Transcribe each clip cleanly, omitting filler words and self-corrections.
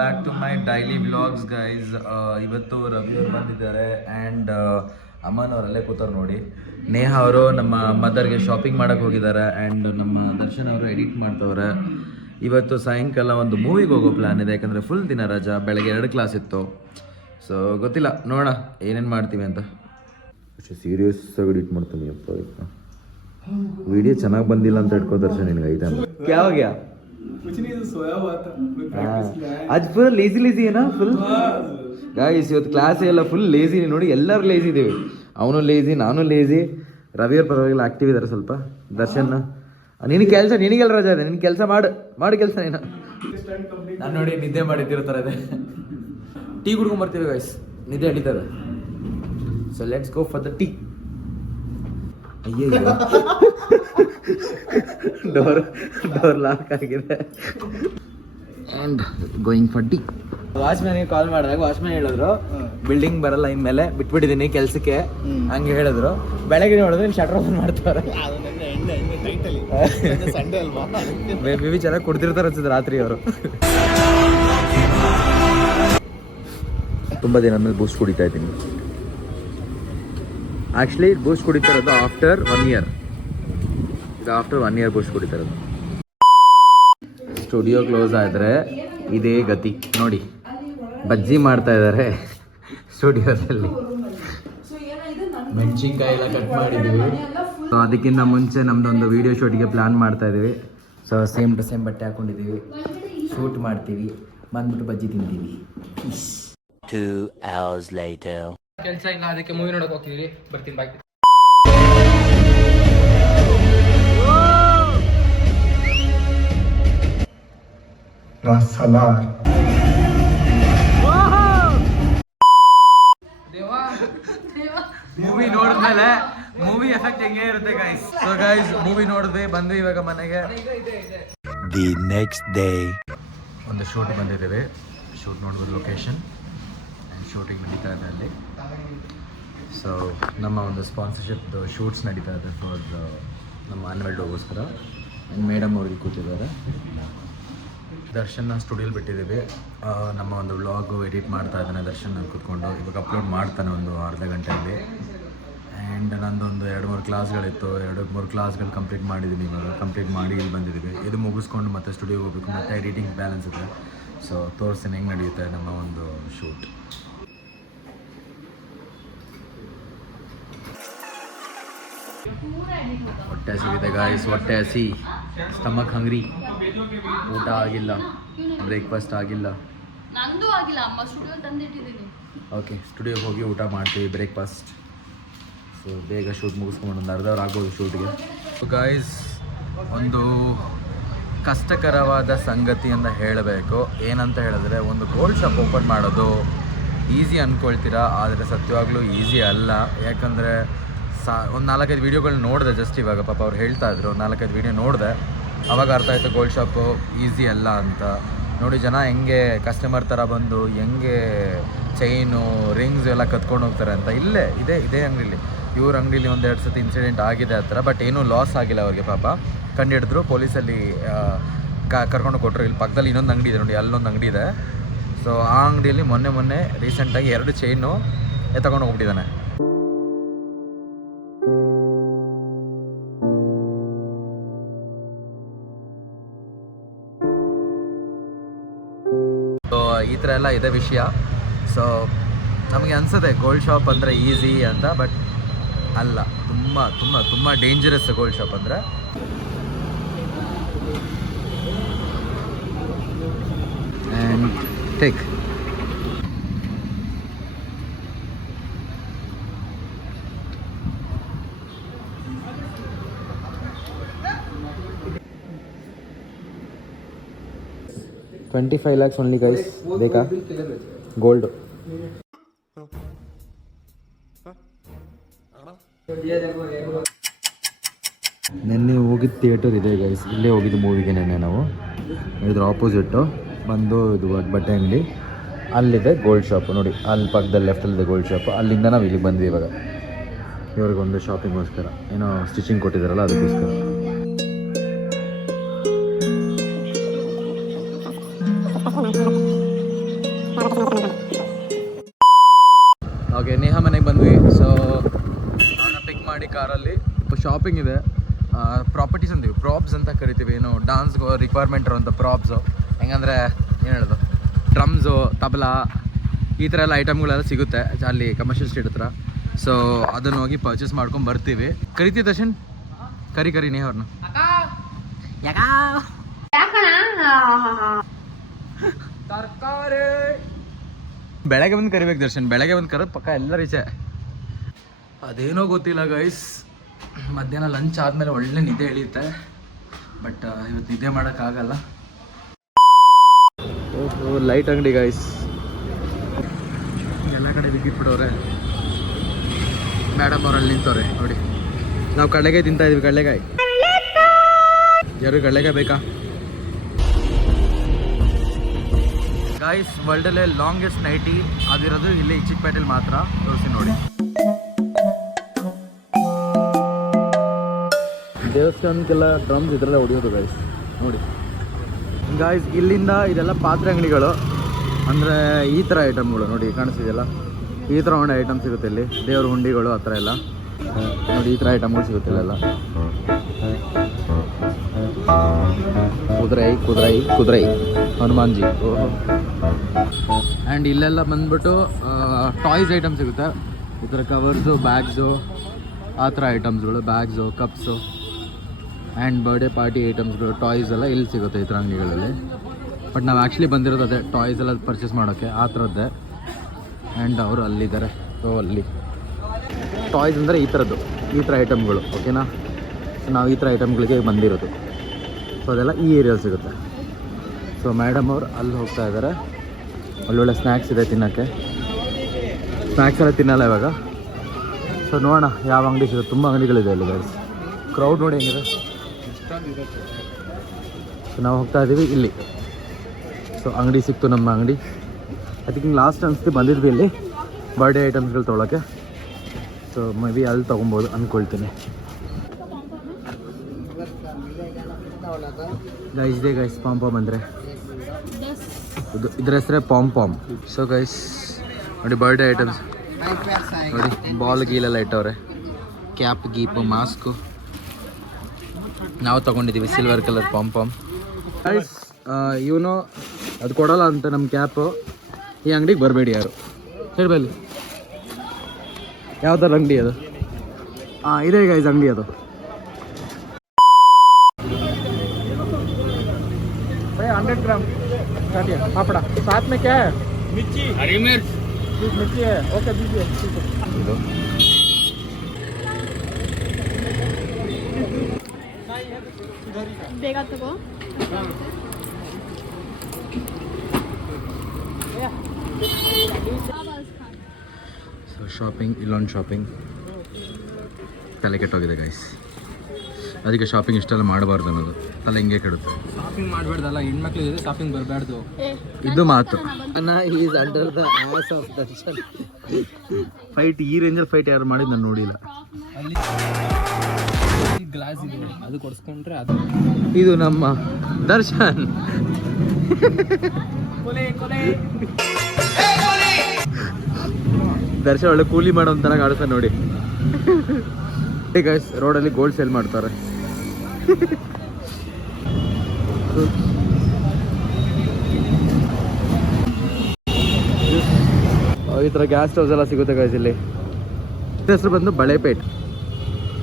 Back to my daily vlogs guys. ಇವತ್ತು ರವಿ ಅವರು ಬಂದಿದ್ದಾರೆ ಆ್ಯಂಡ್ ಅಮ್ಮನ್ ಅವರಲ್ಲೇ ಕೂತವ್ರು ನೋಡಿ. ನೇಹ ಅವರು ನಮ್ಮ ಮದರ್ಗೆ ಶಾಪಿಂಗ್ ಮಾಡೋಕ್ಕೆ ಹೋಗಿದ್ದಾರೆ ಆ್ಯಂಡ್ ನಮ್ಮ ದರ್ಶನ್ ಅವರು ಎಡಿಟ್ ಮಾಡ್ತವ್ರೆ. ಇವತ್ತು ಸಾಯಂಕಾಲ ಒಂದು ಮೂವಿಗೆ ಹೋಗೋ ಪ್ಲ್ಯಾನ್ ಇದೆ, ಯಾಕಂದರೆ ಫುಲ್ ದಿನ ರಜಾ, ಬೆಳಗ್ಗೆ 2 ಕ್ಲಾಸ್ ಇತ್ತು. ಸೊ ಗೊತ್ತಿಲ್ಲ, ನೋಡೋಣ ಏನೇನು ಮಾಡ್ತೀವಿ ಅಂತ. ಸೀರಿಯಸ್ ಆಗಿ ಎಡಿಟ್ ಮಾಡ್ತೀನಿ ಅಪ್ಪ. ವಿಡಿಯೋ ಚೆನ್ನಾಗಿ ಬಂದಿಲ್ಲ ಅಂತ ಇಟ್ಕೋ ದರ್ಶನ್, ನಿನಗೆ ಐತೆ क्या हो गया? कुछ नहीं, तो सोया हुआ था. आज ಫುಲ್ ಲೇಸಿ ಏನಾ ಫುಲ್ ಗಾಯ್ಸ್. ಇವತ್ತು ಕ್ಲಾಸ್ ಎಲ್ಲ ಫುಲ್ ಲೇಸಿ ನೋಡಿ, ಎಲ್ಲರೂ ಲೇಸಿ ಇದ್ದೀವಿ. ಅವನು ಲೇಸಿ, ನಾನು ಲೇಸಿ. ರವಿಯವ್ರ ಪರವಾಗಿಲ್ಲ ಆಕ್ಟಿವ್ ಇದ್ದಾರೆ ಸ್ವಲ್ಪ. ದರ್ಶನ್ ನಿನಗೆ ಕೆಲಸ, ನಿನಗೆಲ್ಲ ರಜಾ ಇದೆ, ನಿನ್ನ ಕೆಲಸ ಮಾಡು ಕೆಲಸ ನೀನು. ನಾನು ನೋಡಿ ನಿದ್ದೆ ಮಾಡಿದ್ದಿರೋ ಥರ ಇದೆ. ಟೀ ಕುಡ್ಕೊಂಬರ್ತೀವಿ ಗಾಯ್ಸ್, ನಿದ್ದೆ ಹಿಡಿತದೆ. So let's go for the tea. ಅಯ್ಯೋ ಡೋರ್ ಲಾಕ್ ಆಗಿದೆ ಆ್ಯಂಡ್ ಗೋಯಿಂಗ್ ಫಾರ್ ಟೀ. ವಾಚ್ಮ್ಯಾನ್ಗೆ ಕಾಲ್ ಮಾಡಿದಾಗ ವಾಚ್ಮ್ಯಾನ್ ಹೇಳಿದ್ರು ಬಿಲ್ಡಿಂಗ್ ಬರಲ್ಲ ಇನ್ಮೇಲೆ, ಬಿಟ್ಬಿಟ್ಟಿದ್ದೀನಿ ಕೆಲಸಕ್ಕೆ ಹಂಗೆ ಹೇಳಿದ್ರು. ಬೆಳಗ್ಗೆ ನೋಡಿದ್ರೆ ಶಟರ್ ಓಪನ್ ಮಾಡ್ತಾರೆ. ಸಂಡೇ ಅಲ್ವಾ, ಬೇಬಿ ಚೆನ್ನಾಗಿ ಕುಡ್ದಿರ್ತಾರೆ ಅನ್ಸುತ್ತೆ ರಾತ್ರಿ ಅವರು. ತುಂಬ ದಿನ ಆದ್ಮೇಲೆ ಬೂಸ್ಟ್ ಕುಡಿತಾ ಇದ್ದೀನಿ. ಆ್ಯಕ್ಚುಲಿ ಬೂಸ್ಟ್ ಕುಡಿತಾ ಇರೋದು ಆಫ್ಟರ್ 1 ಇಯರ್. ಇದು ಆಫ್ಟರ್ 1 ಇಯರ್ ಬೂಸ್ಟ್ ಕುಡಿತಾ ಇರೋದು. ಸ್ಟುಡಿಯೋ ಕ್ಲೋಸ್ ಆದರೆ ಇದೇ ಗತಿ ನೋಡಿ. ಬಜ್ಜಿ ಮಾಡ್ತಾ ಇದ್ದಾರೆ ಸ್ಟುಡಿಯೋದಲ್ಲಿ. ಮೆಣಸಿನ್ಕಾಯಿ ಎಲ್ಲ ಕಟ್ ಮಾಡಿದ್ದೀವಿ. ಸೊ ಅದಕ್ಕಿಂತ ಮುಂಚೆ ನಮ್ಮದೊಂದು ವೀಡಿಯೋ ಶೂಟಿಗೆ ಪ್ಲ್ಯಾನ್ ಮಾಡ್ತಾ ಇದ್ದೀವಿ. ಸೊ ಸೇಮ್ ಟು ಸೇಮ್ ಬಟ್ಟೆ ಹಾಕ್ಕೊಂಡಿದ್ದೀವಿ, ಶೂಟ್ ಮಾಡ್ತೀವಿ, ಬಂದ್ಬಿಟ್ಟು ಬಜ್ಜಿ ತಿಂತೀವಿ. 2 hours later. ಕೆಲಸ ಇಲ್ಲ, ಅದಕ್ಕೆ ಮೂವಿ ನೋಡಕ್ ಹೋಗ್ತಿದ್ವಿ. ಬರ್ತೀನಿ, ಬಾಯ್. ಮೂವಿ ನೋಡಿದ್ಮೇಲೆ ಮೂವಿ ಎಫೆಕ್ಟ್ ಹೆಂಗೆ ಇರುತ್ತೆ ಗೈಸ್. ಸೊ ಗೈಸ್ ಮೂವಿ ನೋಡಿದ್ವಿ, ಬಂದ್ವಿ ಇವಾಗ ಮನೆಗೆ. The next day. ಒಂದು ಶೂಟ್ ಬಂದಿದ್ದೇವೆ, ಶೂಟ್ ನೋಡ್ಬೋದು ಲೊಕೇಶನ್ ಆ್ಯಂಡ್ ಶೂಟಿಂಗ್ ನಡೀತಾ ಇದೆ ಅಲ್ಲಿ. ಸೊ ನಮ್ಮ ಒಂದು ಸ್ಪಾನ್ಸರ್ಶಿಪ್ದು ಶೂಟ್ಸ್ ನಡೀತಾ ಇದೆ ಫಾರ್ ನಮ್ಮ ಆನ್ಯುವಲ್ ಡೇಗೋಸ್ಕರ. ಆ್ಯಂಡ್ ಮೇಡಮ್ ಅವ್ರಿಗೆ ಕೂತಿದ್ದಾರೆ. ದರ್ಶನ್ನ ಸ್ಟುಡಿಯೋಲಿ ಬಿಟ್ಟಿದ್ದೀವಿ. ನಮ್ಮ ಒಂದು ವ್ಲಾಗು ಎಡಿಟ್ ಮಾಡ್ತಾ ಇದ್ದಾನೆ ದರ್ಶನ್ ಕೂತ್ಕೊಂಡು. ಇವಾಗ ಅಪ್ಲೋಡ್ ಮಾಡ್ತಾನೆ ಒಂದು ಅರ್ಧ ಗಂಟೆಯಲ್ಲಿ. ಆ್ಯಂಡ್ ನಂದೊಂದು 2-3 ಕ್ಲಾಸ್ಗಳಿತ್ತು, 2-3 ಕ್ಲಾಸ್ಗಳು ಕಂಪ್ಲೀಟ್ ಮಾಡಿದ್ದೀನಿ. ಇವಾಗ ಕಂಪ್ಲೀಟ್ ಮಾಡಿ ಇಲ್ಲಿ ಬಂದಿದ್ದೀವಿ. ಇದು ಮುಗಿಸ್ಕೊಂಡು ಮತ್ತೆ ಸ್ಟುಡಿಯೋಗೆ ಹೋಗ್ಬೇಕು, ಮತ್ತು ಎಡಿಟಿಂಗ್ ಬ್ಯಾಲೆನ್ಸ್ ಇದೆ. ಸೊ ತೋರಿಸ್ತೀನಿ ಹೆಂಗೆ ನಡೆಯುತ್ತೆ ನಮ್ಮ ಒಂದು ಶೂಟ್. ಹೊಟ್ಟೆ ಹಸಿವಿದೆ ಗಾಯ್ಸ್, ಹೊಟ್ಟೆ ಹಸಿ, ಸ್ಟಮಕ್ ಹಂಗ್ರಿ. ಊಟ ಆಗಿಲ್ಲ, ಬ್ರೇಕ್ಫಾಸ್ಟ್ ಆಗಿಲ್ಲ. ನಂದು ಆಗಿಲ್ಲ, ಅಮ್ಮ ಸ್ಟುಡಿಯೋ ತಂದಿಟ್ಟಿದ್ದೀನಿ. ಓಕೆ, ಸ್ಟುಡಿಯೋಗೆ ಹೋಗಿ ಊಟ ಮಾಡ್ತೀವಿ, ಬ್ರೇಕ್ಫಾಸ್ಟ್. ಸೊ ಬೇಗ ಶೂಟ್ ಮುಗಿಸ್ಕೊಂಡು ಒಂದು ಅರ್ಧ ಅವರ್ ಆಗ್ಬೋದು ಶೂಟ್ಗೆ. ಗಾಯ್ಸ್ ಒಂದು ಕಷ್ಟಕರವಾದ ಸಂಗತಿ ಅಂತ ಹೇಳಬೇಕು. ಏನಂತ ಹೇಳಿದ್ರೆ, ಒಂದು ಗೋಲ್ಡ್ ಶಾಪ್ ಓಪನ್ ಮಾಡೋದು ಈಸಿ ಅಂದ್ಕೊಳ್ತೀರಾ, ಆದರೆ ಸತ್ಯವಾಗ್ಲೂ ಈಸಿ ಅಲ್ಲ. ಯಾಕಂದರೆ ಒಂದು 4-5 ವೀಡಿಯೋಗಳು ನೋಡಿದೆ ಜಸ್ಟ್ ಇವಾಗ. ಪಾಪ ಅವ್ರು ಹೇಳ್ತಾ ಇದ್ರು, 4-5 ವೀಡಿಯೋ ನೋಡಿದೆ, ಅವಾಗ ಅರ್ಥ ಆಯಿತು ಗೋಲ್ಡ್ ಶಾಪು ಈಸಿ ಅಲ್ಲ ಅಂತ. ನೋಡಿ ಜನ ಹೆಂಗೆ ಕಸ್ಟಮರ್ ಥರ ಬಂದು ಹೆಂಗೆ ಚೈನು ರಿಂಗ್ಸ್ ಎಲ್ಲ ಕತ್ಕೊಂಡು ಹೋಗ್ತಾರೆ ಅಂತ. ಇದೇ ಅಂಗಡಿಲಿ, ಇವ್ರ ಅಂಗಡಿಲಿ 1-2 ಸತಿ ಇನ್ಸಿಡೆಂಟ್ ಆಗಿದೆ ಆ ಥರ. ಬಟ್ ಏನೂ ಲಾಸ್ ಆಗಿಲ್ಲ ಅವ್ರಿಗೆ. ಪಾಪ ಕಂಡಿಡಿದ್ರು, ಪೊಲೀಸಲ್ಲಿ ಕರ್ಕೊಂಡು ಕೊಟ್ಟರು. ಇಲ್ಲಿ ಪಕ್ಕದಲ್ಲಿ ಇನ್ನೊಂದು ಅಂಗಡಿ ಇದೆ ನೋಡಿ, ಅಲ್ಲೊಂದು ಅಂಗಡಿ ಇದೆ. ಸೊ ಆ ಅಂಗಡಿಯಲ್ಲಿ ಮೊನ್ನೆ ರೀಸೆಂಟಾಗಿ 2 ಚೈನು ತಗೊಂಡು ಹೋಗ್ಬಿಟ್ಟಿದ್ದಾನೆ. ಸೊ ಈ ಥರ ಎಲ್ಲ ಇದೆ ವಿಷಯ. ಸೊ ನಮಗೆ ಅನಿಸುತ್ತೆ ಗೋಲ್ಡ್ ಶಾಪ್ ಅಂದರೆ ಈಸಿ ಅಂತ, ಬಟ್ ಅಲ್ಲ. ತುಂಬ ತುಂಬ ತುಂಬ ಡೇಂಜರಸ್ ಗೋಲ್ಡ್ ಶಾಪ್ ಅಂದರೆ. And take $25 lakhs only guys. देखा gold. ನೆನ್ನೆ ಹೋಗಿದ್ದ ಥಿಯೇಟರ್ ಇದೆ ಗೈಸ್, ಇಲ್ಲೇ ಹೋಗಿದ್ದು ಮೂವಿಗೆ. ನೆನ್ನೆ ನಾವು ಇದ್ರ ಆಪೋಸಿಟ್ಟು ಬಂದು ಇದು ಬಟ್ಟೆ ಅಂಗಡಿ, ಅಲ್ಲಿದೆ ಗೋಲ್ಡ್ ಶಾಪು ನೋಡಿ, ಅಲ್ಲಿ ಪಕ್ಕದಲ್ಲಿ ಲೆಫ್ಟಲ್ಲಿದೆ ಗೋಲ್ಡ್ ಶಾಪು. ಅಲ್ಲಿಂದ ನಾವು ಇಲ್ಲಿಗೆ ಬಂದ್ವಿ ಇವಾಗ. ಇವ್ರಿಗೊಂದು ಶಾಪಿಂಗ್ಗೋಸ್ಕರ ಏನೋ ಸ್ಟಿಚಿಂಗ್ ಕೊಟ್ಟಿದ್ದಾರಲ್ಲ ಅದಕ್ಕೋಸ್ಕರ. ಓಕೆ ನೇಹಾ ಮನೆಗೆ ಬಂದ್ವಿ. ಸೊ ಅವನ್ನ ಪಿಕ್ ಮಾಡಿ ಕಾರಲ್ಲಿ ಶಾಪಿಂಗ್ ಇದೆ. ಪ್ರಾಪರ್ಟೀಸ್ ಅಂತೀವಿ, ಪ್ರಾಪ್ಸ್ ಅಂತ ಕರಿತೀವಿ. ಏನು ಡಾನ್ಸ್ಗೆ ರಿಕ್ವೈರ್ಮೆಂಟ್ ಇರೋಂಥ ಪ್ರಾಪ್ಸು, ಹೆಂಗಂದರೆ ಏನು ಹೇಳೋದು, ಡ್ರಮ್ಸು, ತಬಲಾ, ಈ ಥರ ಎಲ್ಲ ಐಟಮ್ಗಳೆಲ್ಲ ಸಿಗುತ್ತೆ ಅಲ್ಲಿ ಕಮರ್ಷಿಯಲ್ ಸ್ಟ್ರೀಟ್ ಹತ್ರ. ಸೊ ಅದನ್ನು ಹೋಗಿ ಪರ್ಚೇಸ್ ಮಾಡ್ಕೊಂಡು ಬರ್ತೀವಿ. ಕರಿತೀವಿ ದರ್ಶನ್, ಕರಿ ನೇಹವ್ರನ್ನ. ತರಕಾರಿ ಬೆಳಗ್ಗೆ ಬಂದು ಕರಿಬೇಕು ದರ್ಶನ್, ಬೆಳಗ್ಗೆ ಬಂದು ಕರೆದು ಪಕ್ಕ ಎಲ್ಲ ರೀಚೆ. ಅದೇನೋ ಗೊತ್ತಿಲ್ಲ ಗೈಸ್, ಮಧ್ಯಾಹ್ನ ಲಂಚ್ ಆದಮೇಲೆ ಒಳ್ಳೆ ನಿದ್ದೆ ಎಳೆಯುತ್ತೆ. ಬಟ್ ಇವತ್ತು ನಿದ್ದೆ ಮಾಡೋಕ್ಕಾಗಲ್ಲ. ಲೈಟ್ ಅಂಗಡಿ ಗೈಸ್, ಎಲ್ಲ ಕಡೆ ಬಿಗಿಟ್ಬಿಡೋರೆ. ಮೇಡಮ್ ಅವ್ರಲ್ಲಿ ನಿಂತವ್ರೆ ನೋಡಿ. ನಾವು ಕಡಲೆಕಾಯಿ ತಿಂತಾ ಇದೀವಿ. ಕಡಲೆಕಾಯಿ ಯಾರು ಕಡಲೆಕಾಯಿ ಬೇಕಾ ಗಾಯ್ಸ್? ವರ್ಲ್ಡಲ್ಲೇ ಲಾಂಗೆಸ್ಟ್ ನೈಟಿ ಅದಿರೋದು ಇಲ್ಲಿ ಚಿಕ್ಕಪೇಟೆಲಿ ಮಾತ್ರ. ತೋರಿಸಿ ನೋಡಿ. ದೇವಸ್ಥಾನಕ್ಕೆಲ್ಲ ಡ್ರಮ್ಸ್ ಇದರಲ್ಲೇ ಹೊಡಿಯೋದು ಗೈಸ್ ನೋಡಿ. ಗಾಯ್ಸ್ ಇಲ್ಲಿಂದ ಇದೆಲ್ಲ ಪಾತ್ರೆ ಅಂಗಡಿಗಳು, ಅಂದರೆ ಈ ಥರ ಐಟಮ್ಗಳು ನೋಡಿ, ಕಾಣಿಸ್ತಿದೆಯಲ್ಲ, ಈ ಥರ ಒಂದು ಐಟಮ್ ಸಿಗುತ್ತೆ ಇಲ್ಲಿ. ದೇವ್ರ ಹುಂಡಿಗಳು ಆ ಥರ ಎಲ್ಲ ನೋಡಿ, ಈ ಥರ ಐಟಮ್ಗಳು ಸಿಗುತ್ತೆ ಇಲ್ಲೆಲ್ಲ. ಕುದುರೈ ಹನುಮಾನ್ಜಿ. ಆ್ಯಂಡ್ ಇಲ್ಲೆಲ್ಲ ಬಂದ್ಬಿಟ್ಟು ಟಾಯ್ಸ್ ಐಟಮ್ ಸಿಗುತ್ತೆ. ಈ ಥರ ಕವರ್ಸು, ಬ್ಯಾಗ್ಸು, ಆ ಥರ ಐಟಮ್ಸ್ಗಳು, bags, cups and birthday party ಐಟಮ್ಸ್ಗಳು, ಟಾಯ್ಸ್ ಎಲ್ಲ ಇಲ್ಲಿ ಸಿಗುತ್ತೆ ಈ ಥರ ಅಂಗಡಿಗಳಲ್ಲಿ. ಬಟ್ ನಾವು ಆ್ಯಕ್ಚುಲಿ ಬಂದಿರೋದು ಅದೇ ಟಾಯ್ಸ್ ಎಲ್ಲ ಪರ್ಚೇಸ್ ಮಾಡೋಕ್ಕೆ, ಆ ಥರದ್ದೇ. ಆ್ಯಂಡ್ ಅವರು ಅಲ್ಲಿದ್ದಾರೆ. ಸೊ ಅಲ್ಲಿ ಟಾಯ್ಸ್ ಅಂದರೆ ಈ ಥರದ್ದು, ಈ ಥರ ಐಟಮ್ಗಳು. ಓಕೆನಾ? ಸೊ ನಾವು ಈ ಥರ ಐಟಮ್ಗಳಿಗೆ ಬಂದಿರೋದು. ಸೊ ಅದೆಲ್ಲ ಈ ಏರಿಯಲ್ಲಿ ಸಿಗುತ್ತೆ. ಸೊ ಮೇಡಮ್ ಅವರು ಅಲ್ಲಿ ಹೋಗ್ತಾ ಇದ್ದಾರೆ. ಒಳ್ಳೊಳ್ಳೆ ಸ್ನ್ಯಾಕ್ಸ್ ಇದೆ ತಿನ್ನೋಕ್ಕೆ. ಸ್ನ್ಯಾಕ್ಸ್ ಎಲ್ಲ ತಿನ್ನಲ್ಲ ಇವಾಗ. ಸೊ ನೋಡೋಣ ಯಾವ ಅಂಗಡಿ ಸಿಗುತ್ತೆ. ತುಂಬ ಅಂಗಡಿಗಳಿದೆ ಅಲ್ಲಿ ಗೈಸ್. ಕ್ರೌಡ್ ನೋಡಿ ಹೆಂಗಿದೆ. ಸೊ ನಾವು ಹೋಗ್ತಾ ಇದ್ದೀವಿ ಇಲ್ಲಿ. ಸೊ ಅಂಗಡಿ ಸಿಕ್ತು ನಮ್ಮ ಅಂಗಡಿ. ಅದಕ್ಕೆ ಲಾಸ್ಟ್ ಅನ್ಸ್ತಿ ಬಂದಿದ್ವಿ ಇಲ್ಲಿ ಬರ್ಡೇ ಐಟಮ್ಸ್ಗಳು ತೊಗೊಳಕ್ಕೆ. ಸೊ ಮೇ ಬಿ ಅಲ್ಲಿ ತೊಗೊಬೋದು ಅಂದ್ಕೊಳ್ತೀನಿ. ಗೈಸ್ ಇದೆ ಗೈಸ್, ಪಾಮ್ ಅಂದರೆ ಇದು, ಇದ್ರ ಹೆಸರೇ ಪಾಮ್. ಸೊ ಗೈಸ್ ನೋಡಿ ಬರ್ಡೇ ಐಟಮ್ಸ್ ನೋಡಿ, ಬಾಲ್ ಗೀಲೆಲ್ಲ ಇಟ್ಟವ್ರೆ, ಕ್ಯಾಪ್ ಗೀಪು, ಮಾಸ್ಕು. ನಾವು ತೊಗೊಂಡಿದ್ದೀವಿ ಸಿಲ್ವರ್ ಕಲರ್ ಪಾಮ್. ಗೈಸ್ ಇವನು ಅದು ಕೊಡೋಲ್ಲ ಅಂತ ನಮ್ಮ ಕ್ಯಾಪು. ಈ ಅಂಗಡಿಗೆ ಬರಬೇಡಿ ಯಾರು. ಹೇಳಬೇಡಿ ಯಾವ ಥರ ಅಂಗಡಿ ಅದು? ಇದೆ ಗೈಸ್ ಅಂಗಡಿ ಅದು. 100 ग्राम पापड़ा साथ में क्या है? मिर्ची, हरी मिर्च, मिर्ची है। ओके दीजिए। ಬೇಗ ತಗೋ. ಸೊ ಶಾಪಿಂಗ್, ಇಲ್ಲೊಂದು ಶಾಪಿಂಗ್ ತಲೆ ಕೆಟ್ಟೋಗಿದೆ ಗೈಸ್. ಅದಕ್ಕೆ ಶಾಪಿಂಗ್ ಇಷ್ಟೆಲ್ಲ ಮಾಡಬಾರ್ದು ಅನ್ನೋದು, ತಲೆ ಹಿಂಗೆ ಕೆಡುತ್ತೆ. ಶಾಪಿಂಗ್ ಮಾಡಬಾರ್ದಲ್ಲ, ಹೆಣ್ಮಕ್ಳು ಇದೆ ಶಾಪಿಂಗ್ ಬರಬಾರ್ದು. ಇದು ಮಾತು. Is under the as of Darshan. Fight ಈ ರೇಂಜಲ್ಲಿ ಫೈಟ್ ಯಾರು ಮಾಡಿದ್ದು ನಾನು ನೋಡಿಲ್ಲ. ಅಲ್ಲಿ ಗ್ಲಾಸ್ ಇದೆ, ಅದು ಕೊಡಿಸ್ಕೊಂಡ್ರೆ ಅದು. ಇದು ನಮ್ಮ ದರ್ಶನ್. ದರ್ಶನ್ ಒಳ್ಳೆ ಕೂಲಿ ಮಾಡೋ ಥರ ಕಾಣಿಸ್ತಾನೆ ನೋಡಿ. ಗೈಸ್ ರೋಡಲ್ಲಿ ಗೋಲ್ಡ್ ಸೇಲ್ ಮಾಡ್ತಾರೆ. ಈ ಥರ ಗ್ಯಾಸ್ ಸ್ಟವ್ಸ್ ಎಲ್ಲ ಸಿಗುತ್ತೆ ಗೈಸ್ ಇಲ್ಲಿ. ಹೆಸರು ಬಂದು ಬಳೆಪೇಟ್.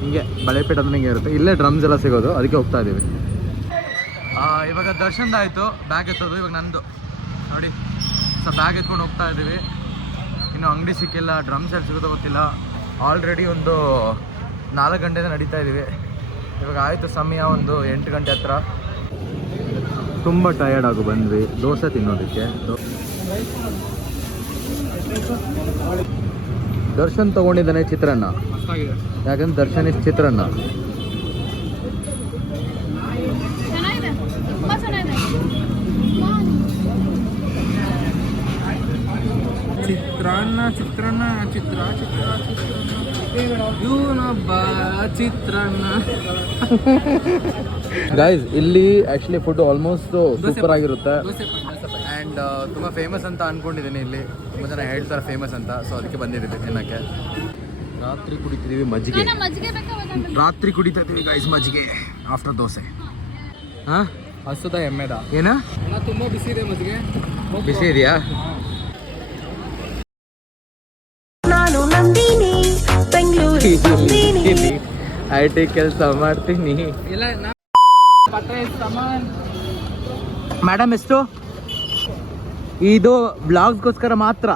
ಹಿಂಗೆ ಬಳೆಪೇಟ್ ಅಂದ್ರೆ ಹಿಂಗೆ ಇರುತ್ತೆ. ಇಲ್ಲೇ ಡ್ರಮ್ಸ್ ಎಲ್ಲ ಸಿಗೋದು, ಅದಕ್ಕೆ ಹೋಗ್ತಾ ಇದ್ದೀವಿ. ಇವಾಗ ದರ್ಶನ್ದು ಆಯಿತು ಬ್ಯಾಗ್ ಎತ್ತೋದು. ಇವಾಗ ನಂದು ನೋಡಿ. ಸೊ ಬ್ಯಾಗ್ ಎತ್ಕೊಂಡು ಹೋಗ್ತಾ ಇದ್ದೀವಿ. ಇನ್ನೂ ಅಂಗಡಿ ಸಿಕ್ಕಿಲ್ಲ, ಡ್ರಮ್ಸ್ ಎಲ್ಲಿ ಸಿಗೋದು ಗೊತ್ತಿಲ್ಲ. ಆಲ್ರೆಡಿ ಒಂದು 4 ಗಂಟೆಯಿಂದ ನಡೀತಾ ಇದ್ದೀವಿ. ಇವಾಗ ಆಯಿತು ಸಮಯ ಒಂದು 8 ಗಂಟೆ ಹತ್ರ. ತುಂಬ ಟಯರ್ಡ್ ಆಗು ಬಂದ್ವಿ ದೋಸೆ ತಿನ್ನೋದಕ್ಕೆ. ದರ್ಶನ್ ತೊಗೊಂಡಿದ್ದಾನೆ ಚಿತ್ರಾನ್ನ. ಯಾಕಂದ್ರೆ ದರ್ಶನ್ ಇಸ್ ಚಿತ್ರಾನ್ನ. ಚೆನ್ನಾಗಿದೆ, ತುಂಬಾ ಚೆನ್ನಾಗಿದೆ. ಗೈಸ್ ಇಲ್ಲಿ ಆ್ಯಕ್ಚುಲಿ ಫುಡ್ ಆಲ್ಮೋಸ್ಟ್ ಸೂಪರ್ ಆಗಿರುತ್ತೆ. ಆ್ಯಂಡ್ ತುಂಬ ಫೇಮಸ್ ಅಂತ ಅಂದ್ಕೊಂಡಿದ್ದೀನಿ ಇಲ್ಲಿ. ತುಂಬ ಜನ ಹೇಳ್ತಾರೆ ಫೇಮಸ್ ಅಂತ, ಸೊ ಅದಕ್ಕೆ ಬಂದಿದ್ದೀವಿ ತಿನ್ನೋಕ್ಕೆ. ರಾತ್ರಿ ಕುಡಿತಿದ್ದೀವಿ ಮಜ್ಜಿಗೆ. ಮಜ್ಜಿಗೆ ಬೇಕಾ ರಾತ್ರಿ ಕುಡಿತಾ ಇದ್ದೀವಿ ಗೈಸ್ ಮಜ್ಜಿಗೆ ಆಫ್ಟರ್ ದೋಸೆ. ಹಾಂ ಹಸುದ ಎಮ್ಮೆದ ಏನ ತುಂಬ ಬಿಸಿ ಇದೆ ಮಜ್ಜಿಗೆ. ಬಿಸಿ ಇದೆಯಾ? ನಾನು ನಂದಿನಿ ಬೆಂಗಳೂರು ನಂದಿನಿ IT ಕೆಲಸ ಮಾಡ್ತೀನಿ. ಇಲ್ಲ ಪತ್ರ ಸಾಮಾನ್ ಮೇಡಮ್ ಎಷ್ಟು? ಇದು ಬ್ಲಾಗ್ಸ್ಗೋಸ್ಕರ ಮಾತ್ರ,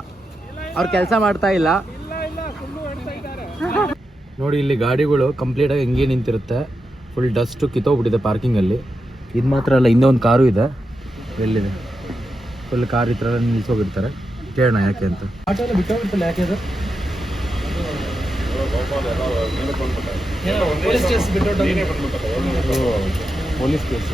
ಅವ್ರು ಕೆಲಸ ಮಾಡ್ತಾ ಇಲ್ಲ. ನೋಡಿ ಇಲ್ಲಿ ಗಾಡಿಗಳು ಕಂಪ್ಲೀಟಾಗಿ ಹಿಂಗೆ ನಿಂತಿರುತ್ತೆ. Full dust ಕಿತ್ತೋಗ್ಬಿಟ್ಟಿದೆ ಪಾರ್ಕಿಂಗಲ್ಲಿ. ಇದು ಮಾತ್ರ ಅಲ್ಲ, ಇನ್ನೊಂದು ಕಾರು ಇದೆ. ಎಲ್ಲಿದೆ? ಫುಲ್ ಕಾರ್ ಈ ಥರ ನಿಲ್ಸೋಗಿರ್ತಾರೆ. ಕೇಳೋಣ ಯಾಕೆ ಅಂತ. ಆಟೋ ಎಲ್ಲ ಬಿಟ್ಟೋಗ್ಬಿಡ್ತಲ್ಲ, ಯಾಕೆ ಅದು? Police case.